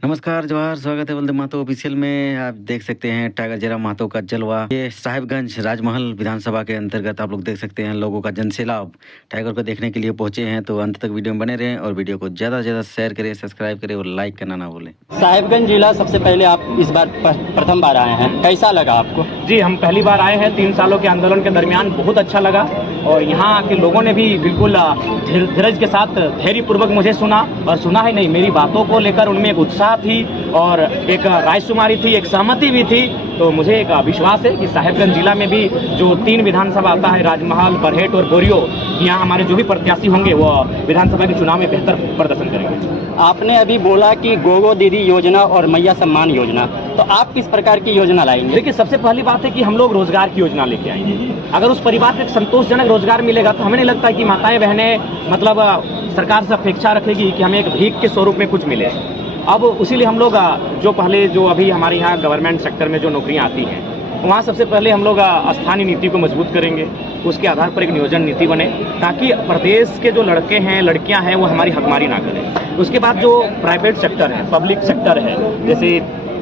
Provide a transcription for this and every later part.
नमस्कार जवाहर, स्वागत है बलदेव महतो ऑफिशियल में। आप देख सकते हैं टाइगर जयराम महतो का जलवा। ये साहिबगंज राजमहल विधानसभा के अंतर्गत आप लोग देख सकते हैं लोगों का जनसैलाब टाइगर को देखने के लिए पहुंचे हैं। तो अंत तक वीडियो में बने रहें और वीडियो को ज़्यादा से ज़्यादा शेयर करें, सब्सक्राइब करें और लाइक करना ना भूलें। साहिबगंज जिला सबसे पहले आप इस बार प्रथम बार आए हैं, कैसा लगा आपको? जी, हम पहली बार आए हैं। 3 सालों के आंदोलन के दरमियान बहुत अच्छा लगा और यहाँ के लोगों ने भी बिल्कुल धीरज के साथ धैर्यपूर्वक मुझे सुना और सुना ही नहीं, मेरी बातों को लेकर उनमें एक उत्साह थी और एक रायशुमारी थी, एक सहमति भी थी। तो मुझे एक विश्वास है कि साहिबगंज जिला में भी जो 3 विधानसभा आता है, राजमहल, बरहेट और बोरियो, यहाँ हमारे जो भी प्रत्याशी होंगे वो विधानसभा के चुनाव में बेहतर प्रदर्शन करेंगे। आपने अभी बोला कि गोगो दीदी योजना और मैया सम्मान योजना, तो आप किस प्रकार की योजना लाएंगे? देखिए, सबसे पहली बात है कि हम लोग रोजगार की योजना लेके आएंगे। अगर उस परिवार को एक संतोषजनक रोजगार मिलेगा तो हमें नहीं लगता कि माताएं बहनें मतलब सरकार से अपेक्षा रखेगी कि हमें एक भीख के स्वरूप में कुछ मिले। अब उसीलिए हम लोग जो अभी हमारे यहाँ गवर्नमेंट सेक्टर में जो नौकरियाँ आती हैं, वहाँ सबसे पहले हम लोग स्थानीय नीति को मजबूत करेंगे। उसके आधार पर एक नियोजन नीति बने ताकि प्रदेश के जो लड़के हैं, लड़कियां हैं, वो हमारी हकमारी ना करें। उसके बाद जो प्राइवेट सेक्टर है, पब्लिक सेक्टर है, जैसे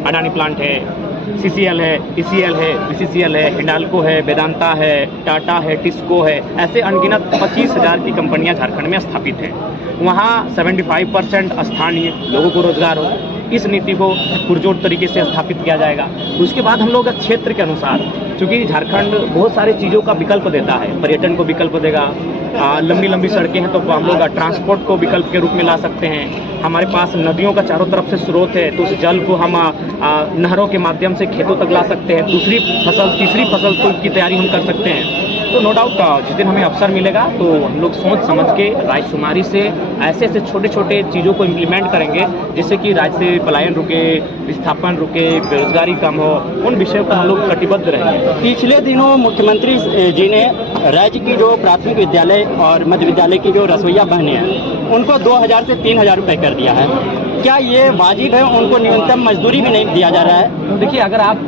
अडानी प्लांट है, CCL है, ECL है, BCCL है, हिंडाल्को है, वेदांता है, टाटा है, टिस्को है, ऐसे अनगिनत 25,000 की कंपनियां झारखंड में स्थापित हैं। वहाँ 75% स्थानीय लोगों को रोजगार हो। इस नीति को पुरजोर तरीके से स्थापित किया जाएगा। उसके बाद हम लोग क्षेत्र के अनुसार, चूँकि झारखंड बहुत सारी चीज़ों का विकल्प देता है, पर्यटन को विकल्प देगा, लंबी लंबी सड़कें हैं तो हम लोग ट्रांसपोर्ट को विकल्प के रूप में ला सकते हैं। हमारे पास नदियों का चारों तरफ से स्रोत है तो उस जल को हम नहरों के माध्यम से खेतों तक ला सकते हैं। दूसरी फसल, तीसरी फसल की तैयारी हम कर सकते हैं। तो नो डाउट जिस दिन हमें अवसर मिलेगा तो हम लोग सोच समझ के राजशुमारी से ऐसे छोटे छोटे चीज़ों को इम्प्लीमेंट करेंगे जिससे कि राज्य से पलायन रुके, विस्थापन रुके, बेरोजगारी कम हो। उन विषयों पर हम लोग कटिबद्ध रहेंगे। पिछले दिनों मुख्यमंत्री जी ने राज्य की जो प्राथमिक विद्यालय और मध्य विद्यालय की जो रसोईया बहनें हैं उनको 2,000 से 3,000 रुपये कर दिया है। क्या ये वाजिब है? उनको न्यूनतम मजदूरी भी नहीं दिया जा रहा है? देखिए, अगर आप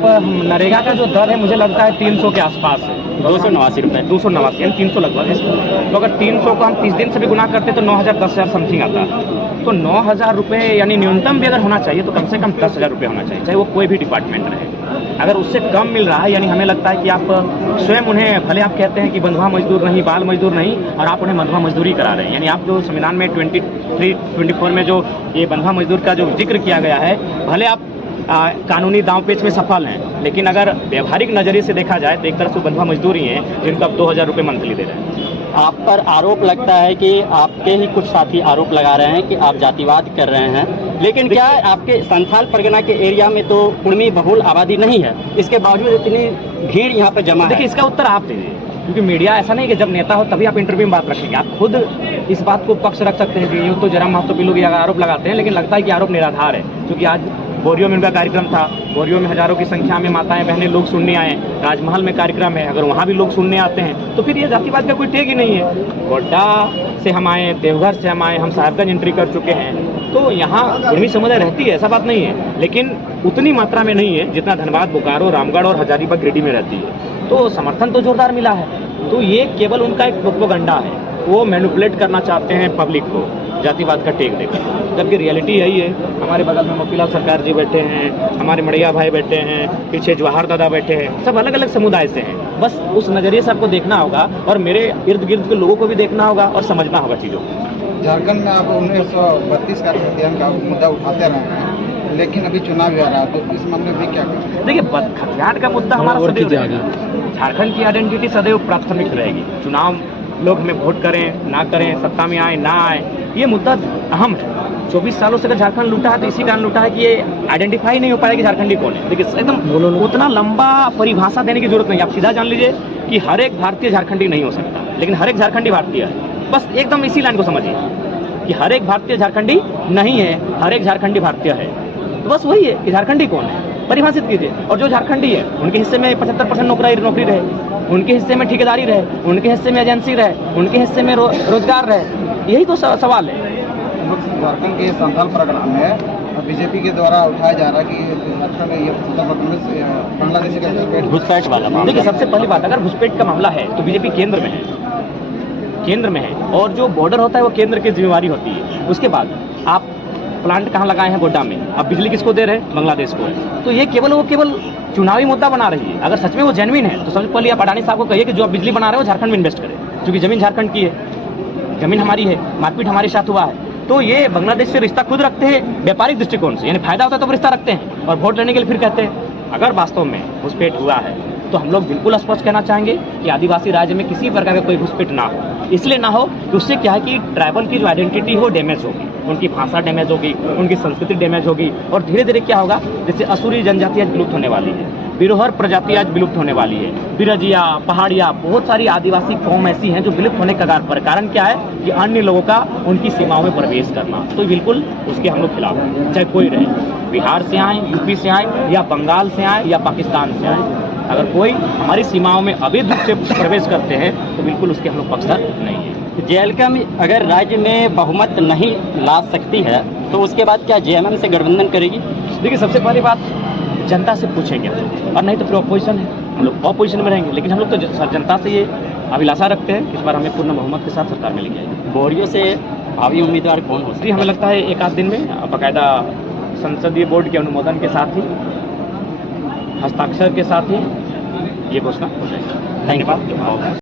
नरेगा का जो दर है मुझे लगता है 300 के आसपास है, 289 रुपये, 289 यानी 300 लगभग है। तो अगर 300 को हम 30 दिन से भी गुना करते तो 9,000 10,000 समथिंग आता है। तो 9,000 रुपये यानी न्यूनतम भी अगर होना चाहिए तो कम से कम 10,000 रुपये होना चाहिए, चाहे वो कोई भी डिपार्टमेंट रहे। अगर उससे कम मिल रहा है यानी हमें लगता है कि आप स्वयं उन्हें, भले आप कहते हैं कि बंधुआ मजदूर नहीं, बाल मजदूर नहीं, और आप उन्हें बंधुआ मजदूरी करा रहे हैं। यानी आप जो संविधान में 23-24 में जो ये बंधुआ मजदूर का जो जिक्र किया गया है, भले आप कानूनी दांव पेच में सफल हैं, लेकिन अगर व्यवहारिक नजरिए से देखा जाए तो एक तरह से बंधुआ मजदूरी हैं जिनको आप 2,000 रुपये मंथली दे रहे हैं। आप पर आरोप लगता है कि आपके ही कुछ साथी आरोप लगा रहे हैं कि आप जातिवाद कर रहे हैं, लेकिन क्या आपके संथाल परगना के एरिया में तो कुर्मी बहुल आबादी नहीं है, इसके बावजूद इतनी भीड़ यहाँ पर जमा है? देखिए, इसका उत्तर आप दीजिए, क्योंकि मीडिया ऐसा नहीं कि जब नेता हो तभी आप इंटरव्यू में बात रखेंगे। आप खुद इस बात को पक्ष रख सकते हैं कि यूँ तो जयराम महतो भी लोग आरोप लगाते हैं, लेकिन लगता है कि आरोप निराधार है। क्योंकि आज बोरियो में उनका कार्यक्रम था, बोरियो में हजारों की संख्या में माताएं बहनें लोग सुनने आए। राजमहल में कार्यक्रम है, अगर वहाँ भी लोग सुनने आते हैं तो फिर ये जातिवाद का कोई टेग ही नहीं है। गोड्डा से हम आए, देवघर से हम आए, हम साहिबगंज एंट्री कर चुके हैं। तो यहाँ कुर्मी समुदाय रहती है, ऐसा बात नहीं है, लेकिन उतनी मात्रा में नहीं है जितना धनबाद, बोकारो, रामगढ़ और हजारीबाग, गिरिडीह में रहती है। तो समर्थन तो जोरदार मिला है। तो ये केवल उनका एक प्रोपेगेंडा है, वो मैनिपुलेट करना चाहते हैं पब्लिक को जातिवाद का टेक देकर, जबकि रियलिटी यही है। हमारे बगल में मोतीलाल सरकार जी बैठे हैं, हमारे मड़ैया भाई बैठे हैं, पीछे जवाहर दादा बैठे हैं, सब अलग अलग समुदाय से हैं। बस उस नज़रिए से आपको देखना होगा और मेरे इर्द गिर्द के लोगों को भी देखना होगा और समझना होगा चीज़ों को। झारखंड में आप 1932 का संविधान का मुद्दा उठाते रहे हैं, लेकिन अभी चुनाव भी आ रहा है, तो इस मामले में क्या करें? देखिए, खतियान का मुद्दा हमारा सदैव रहेगा। झारखंड की आइडेंटिटी सदैव प्राथमिक रहेगी। चुनाव लोग हमें वोट करें ना करें, सत्ता में आए ना आए, ये मुद्दा अहम है। 24 सालों से अगर झारखंड लूटा है तो इसी कारण लूटा है कि ये आइडेंटिफाई नहीं हो पाया कि झारखंडी कौन है। देखिए, एकदम उतना लंबा परिभाषा देने की जरूरत नहीं। आप सीधा जान लीजिए कि हर एक भारतीय झारखंडी नहीं हो सकता, लेकिन हर एक झारखंडी भारतीय है। बस एकदम इसी लाइन को समझिए कि हर एक भारतीय झारखंडी नहीं है, हर एक झारखंडी भारतीय है। तो बस वही है कि झारखंडी कौन है, परिभाषित कीजिए। और जो झारखंडी है उनके हिस्से में 75% नौकरी रहे, उनके हिस्से में ठेकेदारी रहे, उनके हिस्से में एजेंसी रहे, उनके हिस्से में रोजगार रहे। यही तो सवाल है। झारखंड के संथाल परगना में बीजेपी के द्वारा उठाया जा रहा है कि झारखंड ये बांग्लादेशी का घुसपैठ वाला मामला। देखिए, सबसे पहली बात, अगर घुसपैठ का मामला है तो बीजेपी केंद्र में है, और जो बॉर्डर होता है वो केंद्र की जिम्मेवारी होती है। उसके बाद आप प्लांट कहाँ लगाए हैं? गोड्डा में। अब बिजली किसको दे रहे हैं? बांग्लादेश को है। तो ये केवल चुनावी मुद्दा बना रही है। अगर सच में वो जेन्युइन है तो सबसे पहले आप अडानी साहब को कहिए कि जो आप बिजली बना रहे हो झारखंड में इन्वेस्ट करें, क्योंकि जमीन झारखंड की है, जमीन हमारी है, मारपीट हमारे साथ हुआ है। तो ये बांग्लादेश से रिश्ता खुद रखते हैं व्यापारिक दृष्टिकोण से, यानी फायदा होता है तो रिश्ता रखते हैं, और वोट लेने के लिए फिर कहते हैं। अगर वास्तव में घुसपैठ हुआ है तो हम लोग बिल्कुल स्पष्ट कहना चाहेंगे कि आदिवासी राज्य में किसी प्रकार का कोई घुसपैठ ना हो। इसलिए ना हो कि उससे क्या है कि ट्राइबल की जो आइडेंटिटी हो डैमेज होगी, उनकी भाषा डैमेज होगी, उनकी संस्कृति डैमेज होगी, और धीरे धीरे क्या होगा, जैसे असुरी जनजाति आज विलुप्त होने वाली है, बिरोहर प्रजाति आज विलुप्त होने वाली है, बिरजिया, पहाड़िया, बहुत सारी आदिवासी कौम ऐसी हैं जो विलुप्त होने के कगार पर। कारण क्या है कि अन्य लोगों का उनकी सीमाओं में प्रवेश करना, तो बिल्कुल उसके हम लोग खिलाफ हैं। चाहे कोई रहे, बिहार से आए, यूपी से आए, या बंगाल से आए, या पाकिस्तान से आए, अगर कोई हमारी सीमाओं में अवैध रूप से प्रवेश करते हैं तो बिल्कुल उसके हम लोग पक्षधर नहीं है। जेएलके में अगर राज्य में बहुमत नहीं ला सकती है तो उसके बाद क्या जेएमएम से गठबंधन करेगी? देखिए, सबसे पहली बात जनता से पूछेंगे, और नहीं तो फिर अपोजिशन है, हम लोग अपोजिशन में रहेंगे। लेकिन हम लोग तो जनता से ये अभिलाषा रखते हैं कि इस बार हमें पूर्ण बहुमत के साथ सरकार में लेके आएगी। बोरियो से भावी उम्मीदवार कौन हो सकते हैं? हमें लगता है एक आध दिन में बाकायदा संसदीय बोर्ड के अनुमोदन के साथ ही, हस्ताक्षर के साथ ही ये घोषणा हो जाएगी। धन्यवाद।